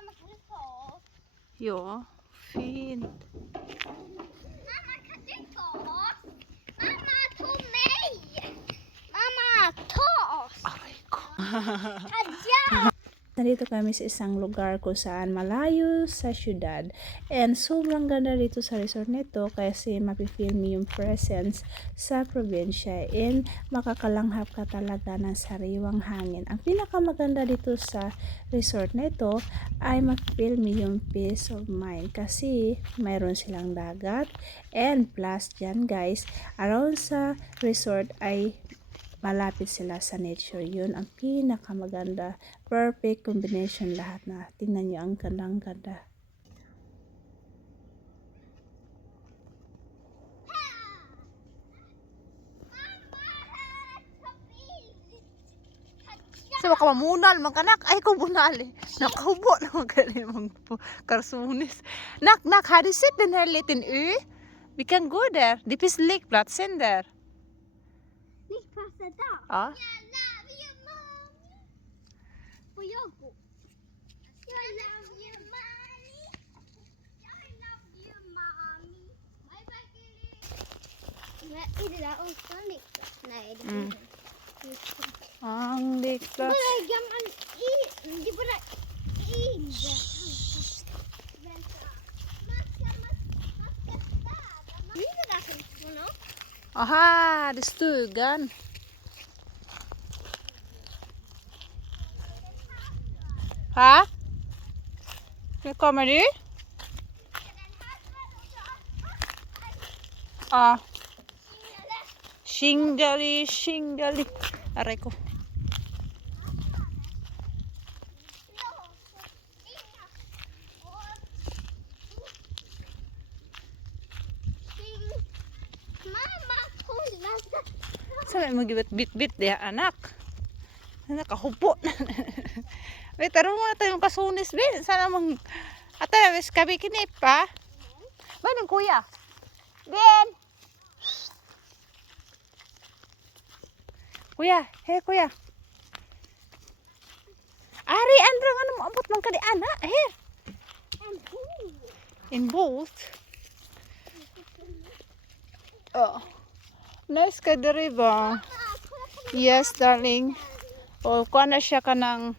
Mamma, kan du ta oss? Ja, fint. Mamma, kan du ta oss? Mamma, ta mig! Mamma, ta oss! Aray ko. Adja! Nandito kami sa isang lugar kung saan malayo sa syudad. And sobrang ganda dito sa resort nito kasi mapifeel mo yung presence sa probinsya. And makakalanghap ka talaga ng sariwang hangin. Ang pinakamaganda dito sa resort nito ay mapifeel mo yung peace of mind. Kasi mayroon silang dagat. And plus dyan guys, around sa resort ay malapit sila sa nature. Yun ang pinakamaganda. Perfect combination lahat na. Tingnan nyo ang gandang-ganda. Sa baka mamunal, magkanak. Ay ko bunali. Nakahubo na magaling mga karsunis. Nak, had you sit den här liten ö? Vi kan gå där. Det finns lekplatsen där. Lekplatsen där? Ja. Jag love you, mommy! Får jag gå? Jag love you, mommy! Jag love you, mommy! Bye bye, Gilly! Men är det där också en lekplats? Nej, det är inte. Ang lekplats. Bara gammal det är bara vänta. Man ska städa. Det är det där som står nå. Aha, det är stugan. Ha? Nu kommer du? Ah. Shingali. Aray ko. Saan mo gibit-bit diha anak? Nakahupo na. Wait, taro muna tayong kasunis din. Sana mang atawis kami kinip pa. Manong kuya? Din! Kuya, hey kuya. Ari, andra nga maabot man ka di ana. Here. In both. Oh. Nice ka diri ba? Yes, darling. O, kuha na siya ka ng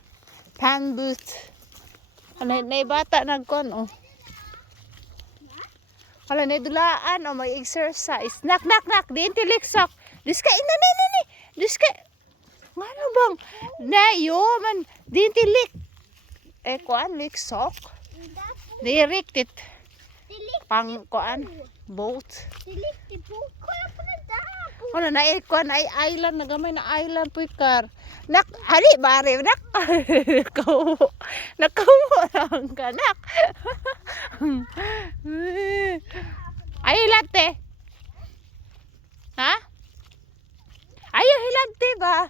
pan booth. Ano, na bata nagkuhan, oh. Wala, na dulaan, oh, may exercise. Nak. Di intiliksok. Diska, ini. Diska. Ano bang? Na, man. Di intilik. Kuhan, liksok. Di riktit. Pang, kuhan, boat. Dilik, di boat. Kolla på den där. Wala na kuan ay island na gamay na island puy kar. Nak hari bare nak. Nakawo lang ka nak. Ay hilate. Ha? Ayo hilate ba?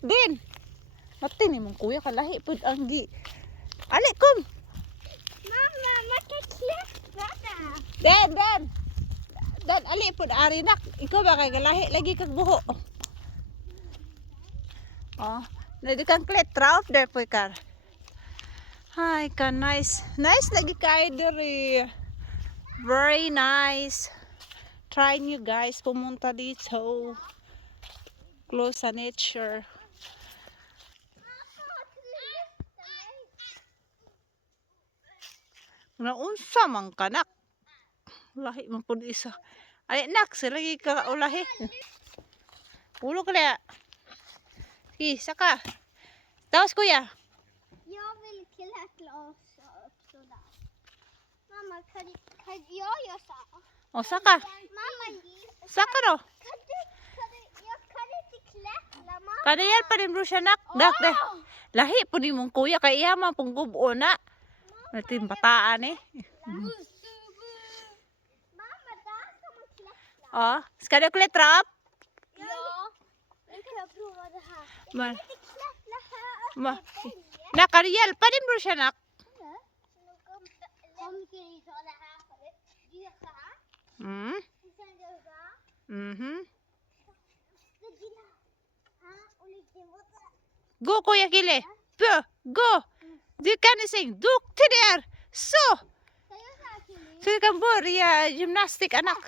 Din. Mati ni mong kuya kalahi pud ang gi. Ali kom. Mamma, man kan klättra där. Den. Dan ali pud ari nak. Ikaw ba kay galahi lagi kag buho. Oh, nadi kang kletra off there puy kar. Hi ka nice. Nice lagi kay diri. Very nice. Try nyo guys pumunta dito. Close sa nature. Naunsa man ka nak. Lahi man pud isa. Ay nak, lagi ka ulahi. Ulo ka na. Sige, saka. Taos kuya. Jag vill klättra också upp sådär. Mamma, kan jag göra så här? O saka. Mamma, Saka do. jag kan inte klättra, mamma. Kada yan pa rin bro siya nak. Dak. Lahi po ni mong kuya kay iya man pong gubo na. Natin bataan eh. Mamma, där ska man klättra. Oh, ska du klättra upp? Ja, nu kan jag prova det här. Jag Men, kan inte klättra här uppe Ma- i berget. nak, kan du hjälpa din bror siya nak? Kom, ska vi ta det här förut? Du gör så här. Mm. Sen gör du så här. Mhm. Så dina här och lite mot det. Go kuya Kili. Go. Du kan sing. Duk till der. Så. Säger så här till mig. Så du kan börja gymnastik, anak.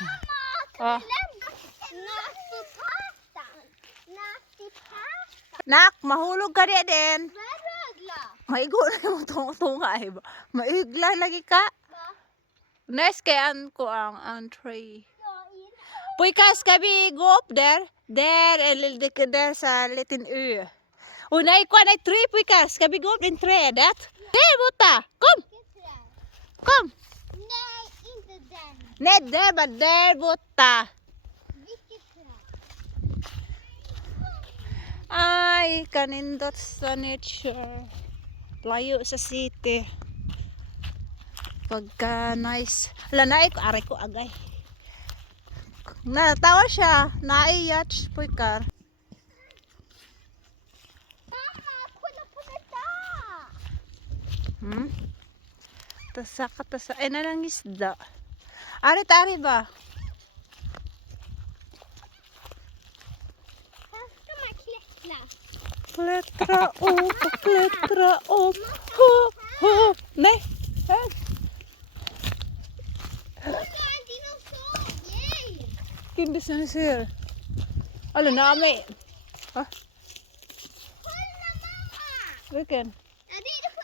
Mamma, Ja. kan du lämna nattipastan? Nattipastan. Nak, mahulog ka rin din. Vad är rödla? Maigula mo tunga eh. Maigla lagi ka. Va? Next kay ko ang entry. Jag in. Pojkar, ska vi gå upp där? Där eller där sa liten ö. Och nej, kvar nej, tre pojkar. Ska vi gå upp den trädet? Där borta! Kom! Vilket träd? Kom! Nej, inte den. Nej, där bara där borta. Vilket träd? Ay, kanindot sa nature. Layo sa city. Pagka nice. Wala na ko, aray ko agay. Natawa siya. Naiyach, pojkar. Mamma, kolla på det där. Hmm? Tasa ka, tasa. Ay, nanang isda. Ari ba? Här ska man klättra. Klättra upp, klättra upp. Ho, ho. Nej. Här. Kolla en dinosaurie. Hindi siya sir. Ano namin? Ha? Kolla mamma. Vilken? Jag rider på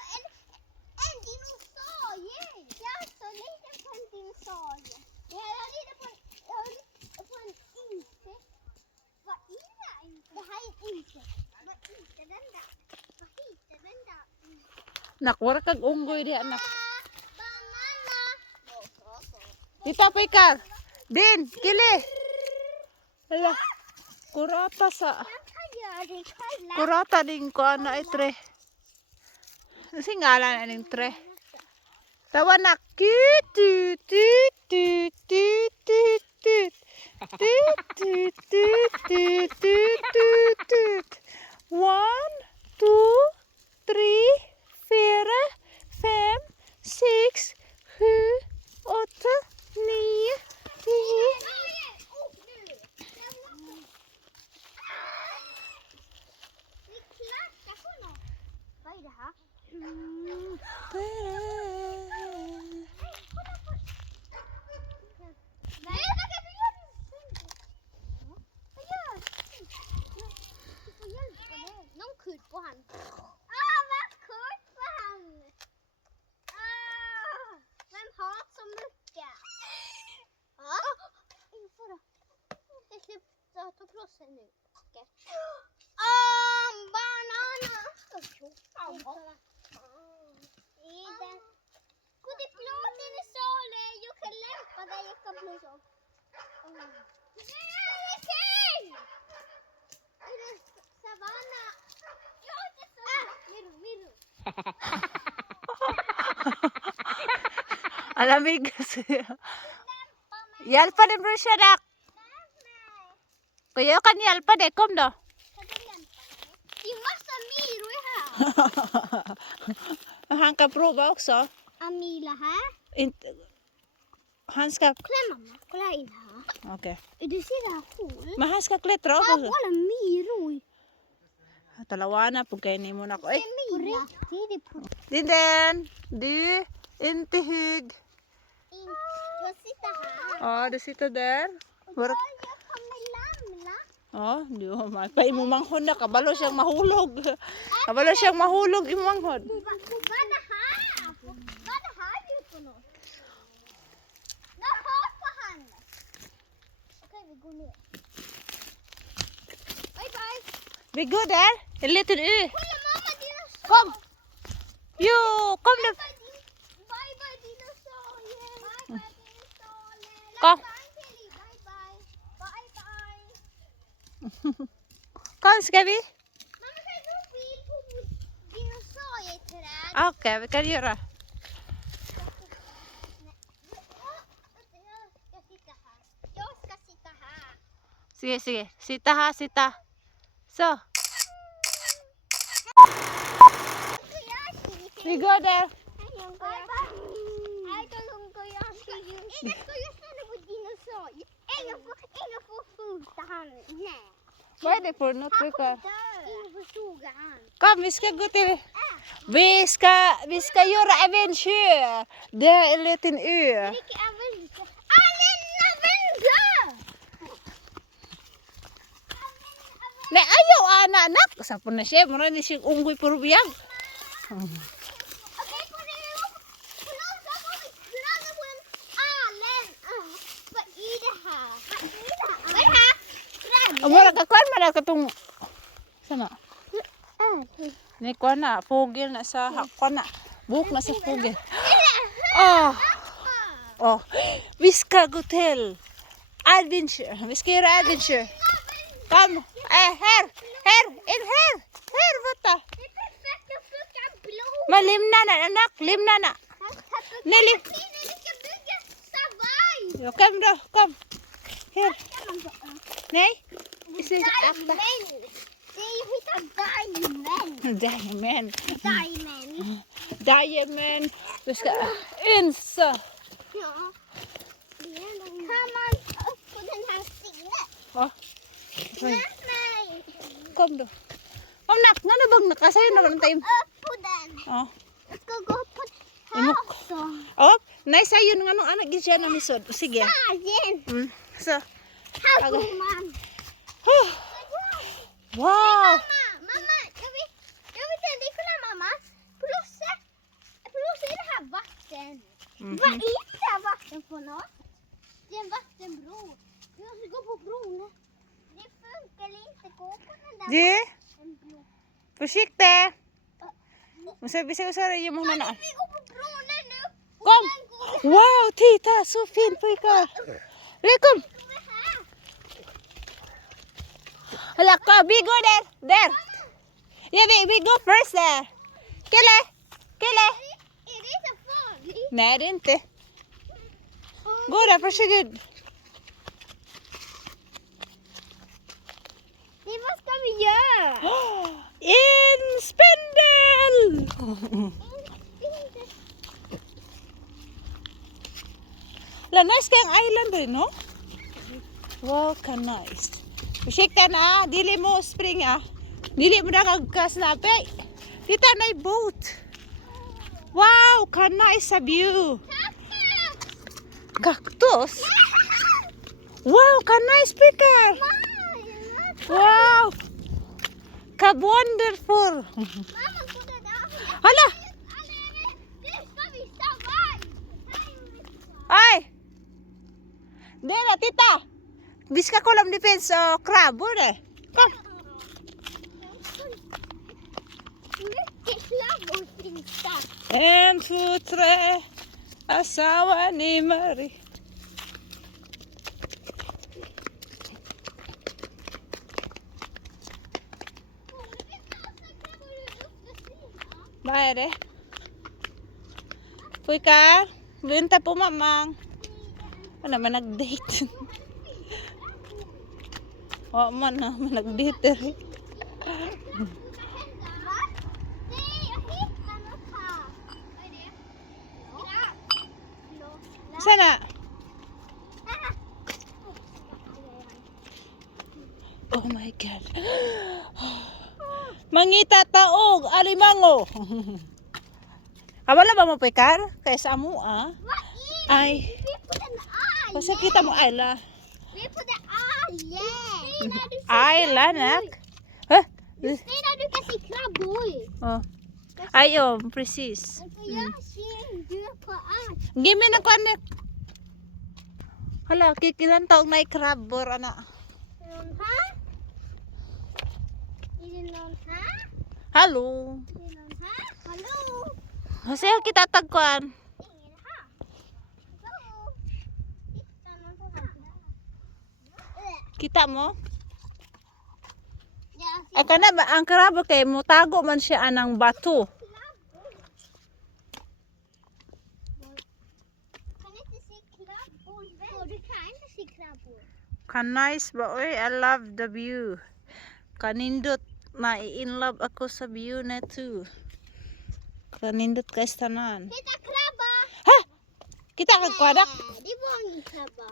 en dinosaurie. Jag är så liten på en dinosaurie. Jag rider på en insekt. Vad är det? Det här är en insekt. Vad heter den där? Vad heter den där? Nakwara kag unggoy di anak. Banana. Dito pa ikar. Din, kili. Hala. Kurata sa. Jag kan göra det själv. Kurata din ko ana itre. Kasi ngalan aning tre. Tawa na. Tut tut tut tut tut tut tut. Tut tut tut tut tut tut tut. 1, 2, 3, 4, 5, 6, 7, 8, 9, 10. Vi klackar på något. Vad är det här? Kolla på. Nej, vad gör du? Vad gör du? Du får hjälpa dig. Någon kudd på han. Vad kudd på han. Vem har så mycket? Inför då. Jag ska ta krossen nu. Banana. Går det blått in i solen? Jag kan lämpa dig, jag kan bli så. Nej! Är det savanna? Jag är inte så. Miru. Alamig kasi. Lämpa mig. Hjälpa din brorsa dak. Lämp mig. Kuya jag kan hjälpa dig. Kom då. Kan du lämpa mig? Det är massa myror här. Han kan prova också. Amila här. Han ska... Kolla mamma, kolla in här. Okej. Du ser det här hål? Men han ska klättra upp. Här alla myror. Talawana po kayo ni muna ko. Det är Mila. Det är det på. Dinden, du, inte hög. Jag sitter här. Ja, du sitter där. Jag kommer ramla. Ja, du har man. Pa imumanghod na. Kabalo siyang mahulog. Kabalo siyang mahulog imumanghod. Vad är det här? Vad är det här för något? Jag har på han. Okej, vi går ner. Bye bye. Vi går där. En liten ö. Kolla mamma, dinosaurier. Kom. Jo, kom nu. Bye bye dinosaurier. Bye bye dinosaurier. Kom. Bye bye. Bye bye. Kom, ska vi? Mamma, kan du bild på dinosaurieträd? Okej, vi kan göra. Jag sitter här. Jag ska sitta här. Sige, sige. Sita ha, sita. So, we go there. Bye bye. Hej då lungo jag ska ju. Jag ska ju stanna på dinosaurier. Ingen får skjuta han. Nej. Vad är det för något? Han Vilka? kommer dö. Ingen får stugan. Kom, vi ska gå till... Vi ska göra adventure. Det är en liten ö. Ikke Avenger. Avenger! Nek ayo anak-anak. Sampun na siya. Muna ni siya unggoy puro biyag. Okay, for you. Förlåt, jag får klaga på en alen. Vad är det här? Vad är det här? Mura ka kuan man ka tong... Sana? Ni kuan na. Pugil na sa... Kuan na. Buhok na sa pugil. Oh. Oh. Vi ska gå till adventure. Vi ska göra adventure. Kom. Här. In här. Här, vänta. Det är perfekt, jag funkar blod. Men lämna na, anak. Lämna na. Nelly. Vi ska bygga savaj. Ja, kom då. Kom. Här. Nej. Vi ska akta. Diamond. Vi hittar diamond. Diamond. Diamond. Diamond. Vi ska in så. Ja. Kan man upp på den här sidan? Ja. Nej. Kom då. Om nak nga na bang nakasayo naman ang time. Upp på den. Oh. Jag ska gå upp på här Emok. också. Oh, nay sayo nga nung anak gid siya na misod. Sige. Hajen. So. Här går man. Wow. Mamma, jag vill säga det, kolla mamma. Plusse är det här vatten. Vad är det här vatten på något? Det är en vattenbro. Vi måste gå på bron. Det funkar inte, gå på den där Di, vattenbron. försiktig. Bisa-bisa yung mga na. Vi går på bron nu. Kom. Wow, titta, så fint pojkar. Kom. Över här. Hala, kom, we go there. There. Yeah, we go first there. Kille. Är det så farligt? Nej, det är inte. Gå där, varsågod. Vad ska vi göra? En spindel! La, nice kayang island rin, no? Wow, ka nice. Pasikta na, dili mo spring ah. Dili mo na kagkasnape. Dita na boat. Wow, ka nice sa view. Cactus? Wow, ka nice picture. Wow! Ka-wonderful! Mamma, kolla där. Hala! Nu ska vi savaj. Ay! Dera, tita! Biska ko lang defense crab, ne? Kom! Mycket klabbor finns där. 1, 2, 3 asawa ni Marie. Vad är det? Pojkar, vänta på mamman. Ano naman nag-date? O man naman nag-date rin. Nej, jag hittar något här. Vad är det? Skräp. Sana? Oh my God. Mangita taog, alimango. Kabala ba mo pekar? Kaya sa amo ah. Ay. Vi är på den allen. Kasi kita mo ayla. Vi är på den allen. Ayla nak. Huh? Just det, där du kan se krabbor. Oh. Ay oh, precis. Jag ser du på allt. Gimme na connect. Hala, kikilan taog na crabor ana. Är det någon här? Är det någon här? Halo. Är det någon här? Hallå? Kasi kita tagkuan. Ingen här. Hallå? Hitta någon på här. Kita mo? Jag ser Ay kana ba ang crabor kay mutago man siya anang bato. krabbor. Kan inte se krabbor. Du kan inte se krabbor. Nice ba oy, I love the view. Kanindot na in love ako sa view na to. Kanindot kay tanan. Hitta krabba! Ha? Kita kag kwadak. Det var ingen krabba.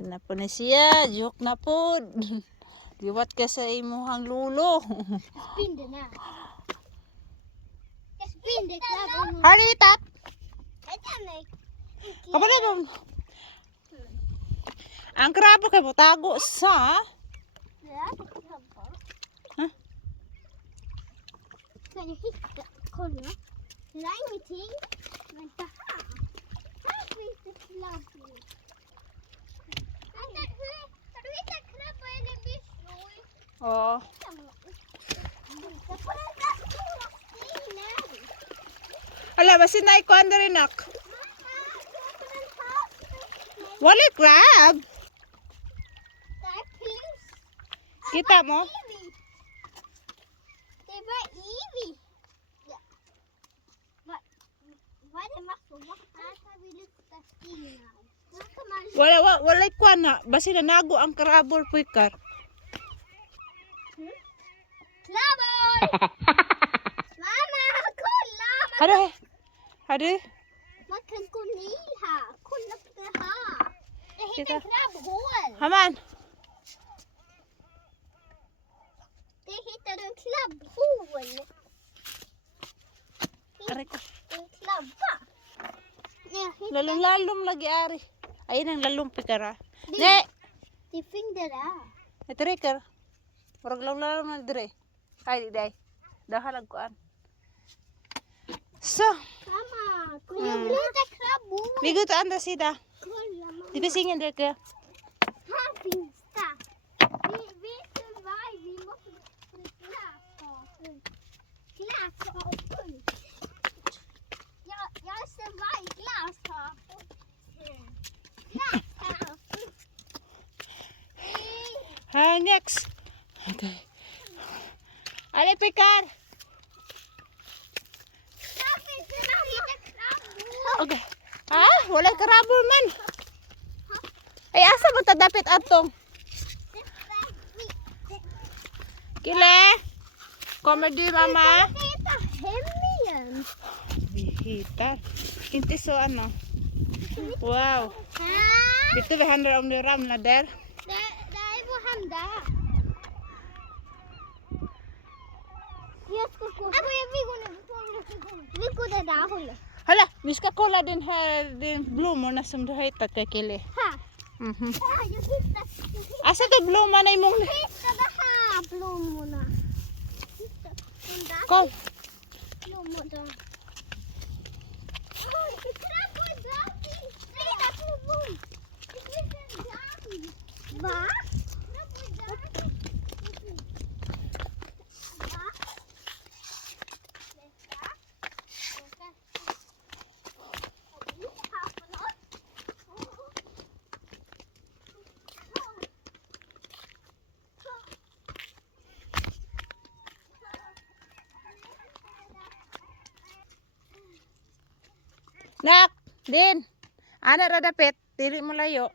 Na po na siya, joke na po. Liwat ka sa imuhang lulo. Spin din na. Spin din ka. Halitat! Ito na. Kapala mo. Ang krabo kay mo tago sa... Huh? Kan jag hitta? Kolla. Det är ingenting. Vänta här. Här finns det krabbor. Vänta, har du hittat krabbor eller byssor? Oh. Titta på den där stora stenen. Ala, basin na iko anda rin nak. Mamma, kolla på den här stenen. Wali crab. Det är plus. Kita mo? Ivy. Det var Ivy. Ja. Vad är det massor? Här kan vi lyfta stenar. Här kan man Wala kwa na. Basin na nago ang krabor puikar. Krabbor! Mamma, kolla! Hade? Man kan gå ner här. Kolla på det här. Jag Titta. hittar krabbhål. Haman. Jag hittade en krabbhål. Aray ka. En krabba. Jag hittade... Lalom lagi ari. Ayun ang lalong pikara. Det, Ne! det finns det där. Ito rikar. Murag lalom na dire. Ay, di day. Dahalag kuan. So, Mamma, kolla jag vill hitta krabbhål. vi går till andra sidan. Kolla mamma. Det finns ingen där kvar. Här finns det. Vi survive. Vi måste glashaken. Glashaken. Jag survive glashaken. Glashaken. Next. Okay. Ali, pikar. Här finns det lite krabbor. Okay. Wala karabol man. Ay, asa mo ta dapit atong? Kile? Kommer du, mamma? Jag ska hitta hem igen. Vi hittar. Inte så, Anna. Wow. Vet du vad händer om du ramlar där? Det är vår hem där. Jag ska gå. Vi går nu. Vi går det där hållet. Hala, vi ska kolla den blommorna som du har hittat, Kili. Här. Mhm. Jag hittade Asa to blommorna imong... de här blommorna. Titta, de där Kom. blommorna. Det krabbor där finns. Nej, där blommor. Det finns en damm. Va? Krabbor där. Va? Vänta. Har du här för något? Nak, din. Ana ra dapit, dili mo layo.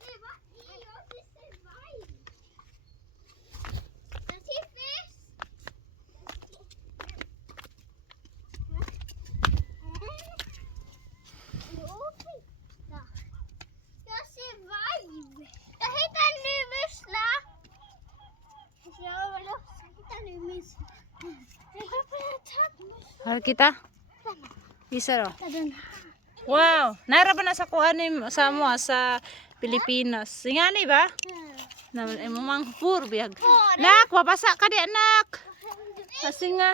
Det var jag till survive. Den till fisk. Jag survive. Jag hittade en ny mussla. Jag vill också hitta en ny mussla. Jag har tagit mussla. Har kita? Bisa ro. Den här. Wow, naira ba na sa kuan ni sa mo sa Pilipinas? Ingani ba? Na imong fur biag. Nak, mabasa ka di anak. Kasi nga.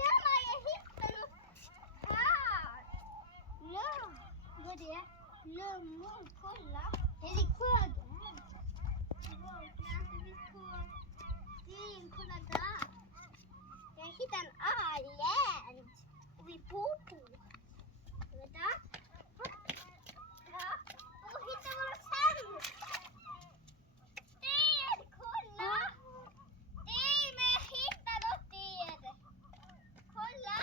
Ja, jag hittade något här. Löm. Vad är det? Lömmor. Kolla. Är det sjögräs? Kolla där. Jag hittade en alien. Och vi bor på. Vänta. Ja. Och hitta våra sen. Sten, kolla. Nej, men jag hittade något där. Kolla.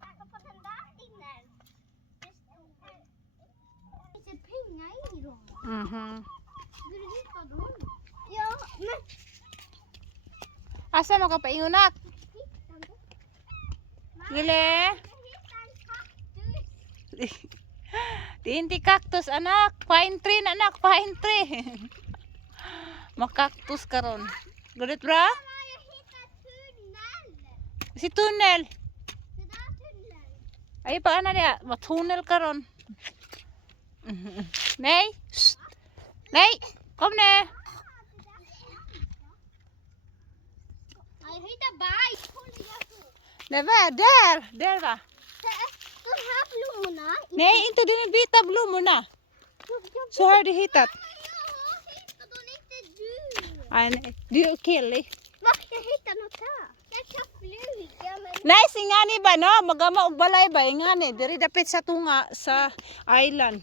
Här på den där stenen. Det finns pengar i dem. Mhm. Vill du hitta dem? Ja, men Asa mo ka paingon nak? hitta dem. Gile. Jag hittade en kaktus. Hindi cactus anak, pine tree na anak, pine tree. Makaktus karon. Gulit bra? Mamma, jag hittar tunnel. Si tunnel. Det där tunnel. Ay pa ana dia, matunnel karon. Nej. Shh. Nej, kom nu. Jag hittar bajs. Kolla, jag får. Det var där va. De här blommorna. Nej, inte de vita blommorna. Så har du hittat. Jag hittar dem, inte du. Ay, nej. Du är Kelly. Va? Jag hittar något här. Jag kan flyga men... Nice ingani ba no? Magama og balay ba ingani diri dapit sa tunga sa island.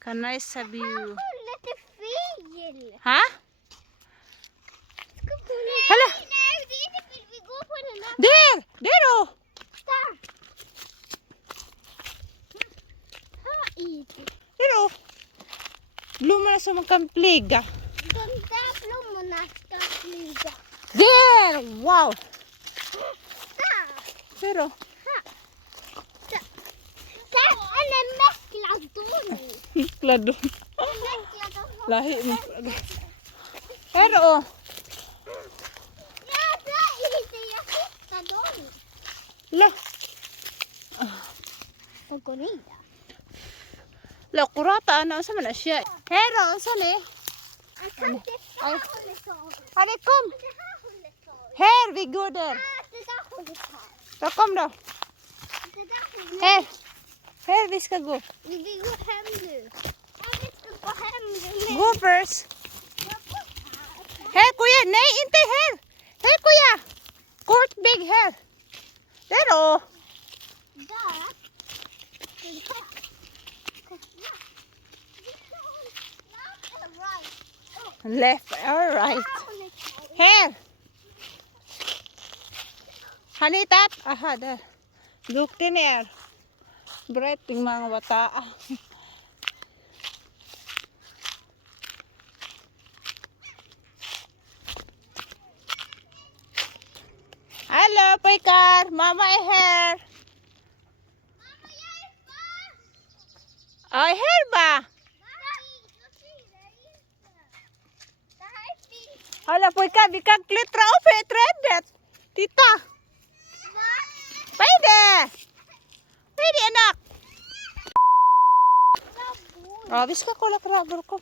Kanay sa view. Hållet är fel. Ha? Hala. Nej, det är inte fel. Vi går på den här. Där då. Där. Här i. Där då. Blommorna som man kan flyga. De där blommorna ska flyga. Där! Wow! Där. Där då. Där är en mäckladon. Lado. En mäckladon. Lahi mo. Där då. Ja, där inte. Jag hittar dem. La. Och går ner. La kurata ana sa man na siya. Hero unsa ni? Jag kan inte det här hållet av. Hadi kom. Det här hållet av. Här vi går där. Det där hållet av. Då kom då. Det där hållet. Här. Här vi ska gå. Vi vill gå hem nu. Ja, vi ska gå hem nu. Go first. Här kuya. Nej, inte här. Här kuya. Kort big här. Där då. Där. Left or right. Här. Hanitat. Aha, där. Dukti ni er. Bright yung mga bata. Hello, Paikar. Mama är här. Ay, här ba? Hala, Paikar. Vi kan klättra upp i trädet. Titta. Pwede. Pwede, anak. Ja, vi ska kolla krabbor. Kom.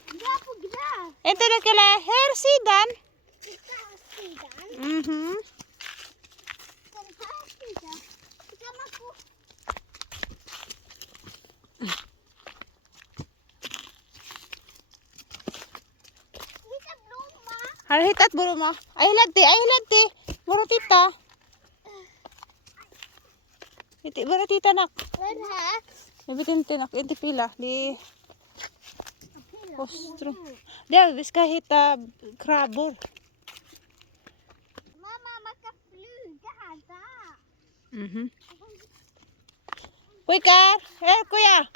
Inte det kalla här sidan? Mhm. Har du hittat blomma? Ay, hilad ti. Baro tita. Iti, baro tita nak. Nabitin tinak, inte pila. Di ostro. Där, vi ska hitta krabbor. Mamma, man kan flyga här där. Mhm. Kuya, kuya.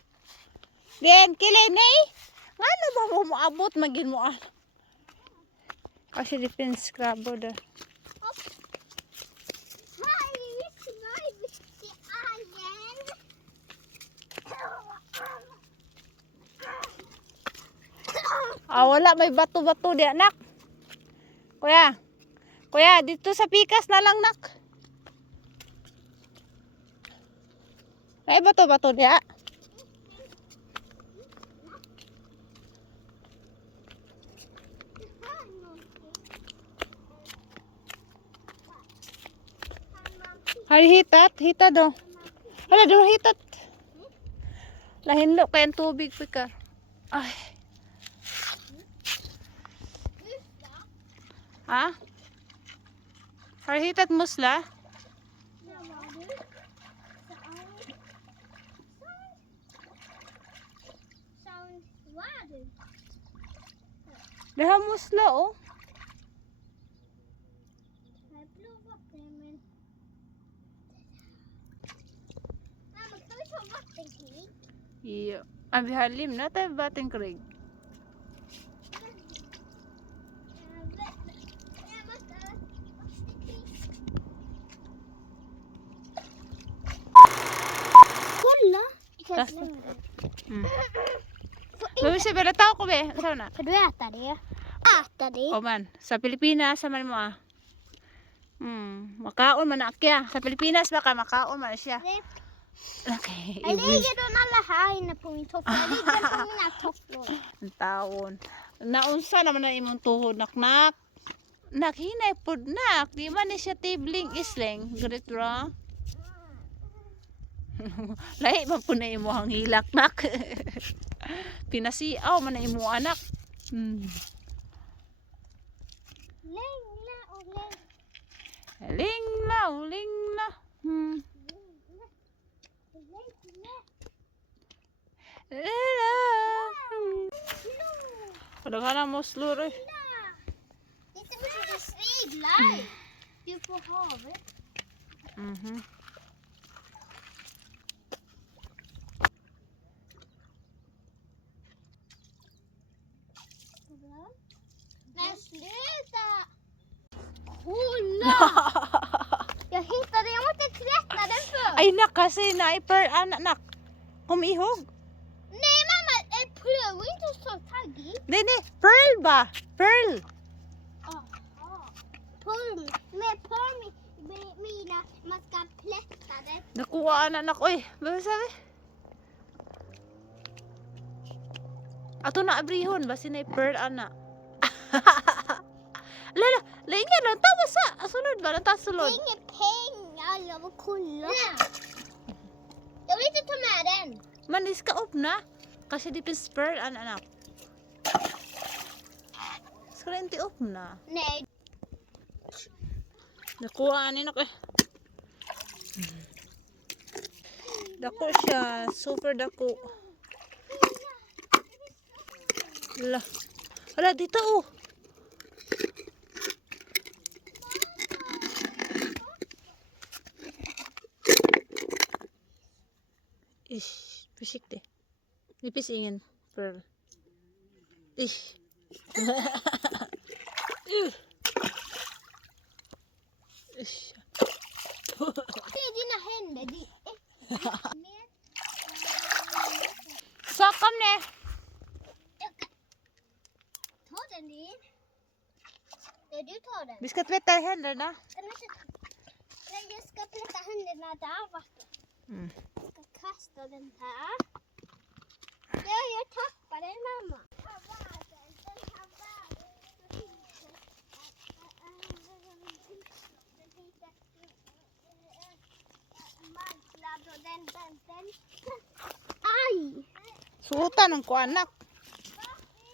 Den, kilay, nej. Ano ba mo moabot magin mo ah? Kasi det finns krabbor där. Här är snöjt i allen. Ah, wala may bato-bato di anak. Kuya, dito sa pikas na lang nak. May bato-bato di ah. Hari hitat do. Hala, do hitat. Lahinlo kayang tubig pika. Ay. Ha? Hari hitat musla. Daha musla oh. Iya. Abi halim na tayo bating krig. känns Kasta. längre. Babi siya, bela tao ko be. Saan na? Kan du äta det? Äta det? O man, sa Pilipinas, sa man mo ah. Makaon man na kya. Sa Pilipinas baka makaon man siya. Okay, Jag lägger den alla här inne på min topp. Jag lägger på mina topplår. ang taon. Naunsa naman na imong tuhod, nak. Nakhinay pod nak. Di man ni siya tibling isling. Ganit ra. Lahi man po na imo ang hilak, nak. Pinasiaw man na imo anak. Längla och längla. Lingla, lingla. Lila. Kadaghanan mo slur eh. Inte för att det sniglar. Du får havet. Men sluta! Kolla! Jag hittade, jag måste tvätta den först. Ay nak, kasi naiper anak. Kumihog. Nej mamma, pröva inte så taggig. Hindi, pearl ba? Pearl. Med mina, man ska plätta den. Nakuha anak. Uy, ba sabi? Ato na abrihon ba sinay pearl ana? Lala, lainga lang tawa sa. Sulod ba? Nang sulod. Det är inga pengar, jag vill kolla. Jag vill inte ta med den. Man iska upp na. Kasi di pin pearl ana anak. Ska inte upp na. Nej. Nakuha ani nak eh. Dako siya, super dako. Hala dito oh. Ish, pisik deh. Nipis ingin pearl. Ish. Ish. Det är dina händer. Det är Sakam ne. Ta den din. Ja, du tar den. Vi ska tvätta händerna. Nej, jag ska plätta händerna där borta. Jag ska kasta den här. Ja, jag tappar den mamma. Aj! Suotan ang ko anak.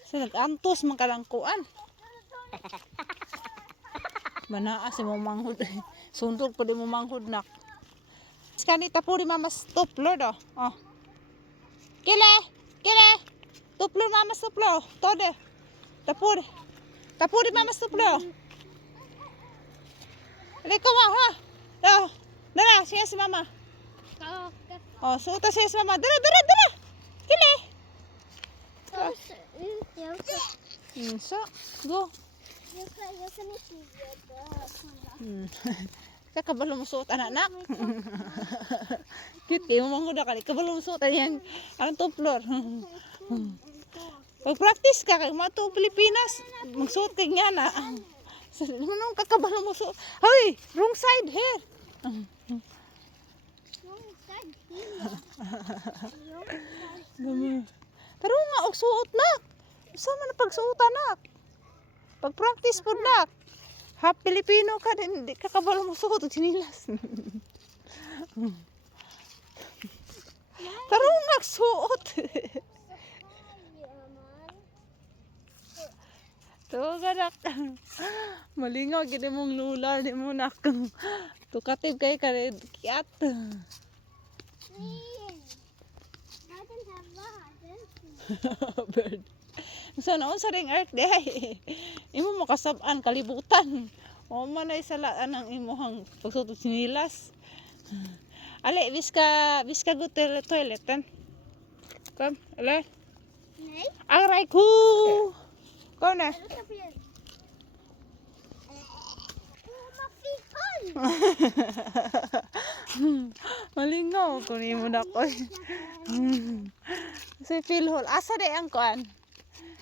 Sa nag-antos man ka lang kuan. Manaa si mo manghud. Sundog pa di mo manghud nak. Kanita po di mama stoplo do. Oh. Kile, kile. Tuplo mama stoplo. Tode. Tapur. Tapur di mama stoplo. Liko mo ha. Do. Dara, siya si mama. Oh, suota siya si mama. Dara, dara, dara. Kile. So, go. Jag kan inte göra Sa kabalo mo suot anak. Cute kayo mo manguda ka. Kabalo mo suot ayan. Ang top floor. Pag-practice ka kay mato Pilipinas. Magsuot kay nga na. Manong kakabalo mo suot. Hoy, wrong side here. Taro nga og suot nak. Sama na pagsuot anak. Pag-practice po nak. Ha, Pilipino ka din, hindi ka kabalo mo suot o sinilas. Tarong nagsuot. Tuga nak. Malingaw, gini mong lula, di mo nak. Tukatib kay ka rin, kiat. Bird. So noon sa ring earth day. Imo makasab-an kalibutan. O man ay salaan ang imuhang pagsuot og sinilas. Ale, viska go to the toilet then. Kom, ale. Nej. Aray ko. Kom na. Man fick håll. Malingaw ko ni mo na ko. Si Philhol, asa de ang kuan?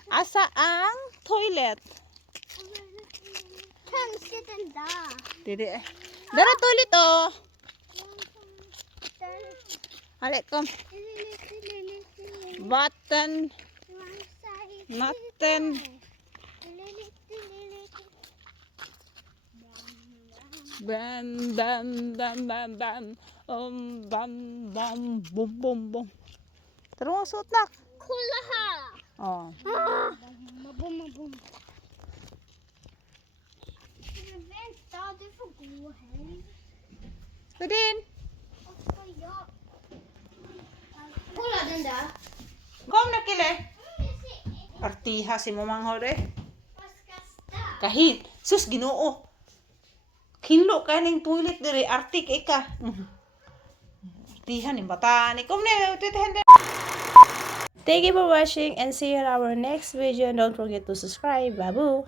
Asa ang toilet? Kan sitter där. Didi. Dara toilet oh. Ale kom. Vatten. Natten. Bam bam bam bam bam. Bam bam bum bum bum. Terus suot nak. Kolla här. Oh. Mabum, mabum. Men vänta, du får gå här. Tudin. Vad ska jag? Kolla den där. Kom na kile. Artiha si Mamang Hore. Vad ska stå? Kahit sus Ginoo. Kinlo ka ning toilet diri artik ika. Artiha ni bata ni kom na titehen. Thank you for watching and see you in our next video. Don't forget to subscribe. Babu.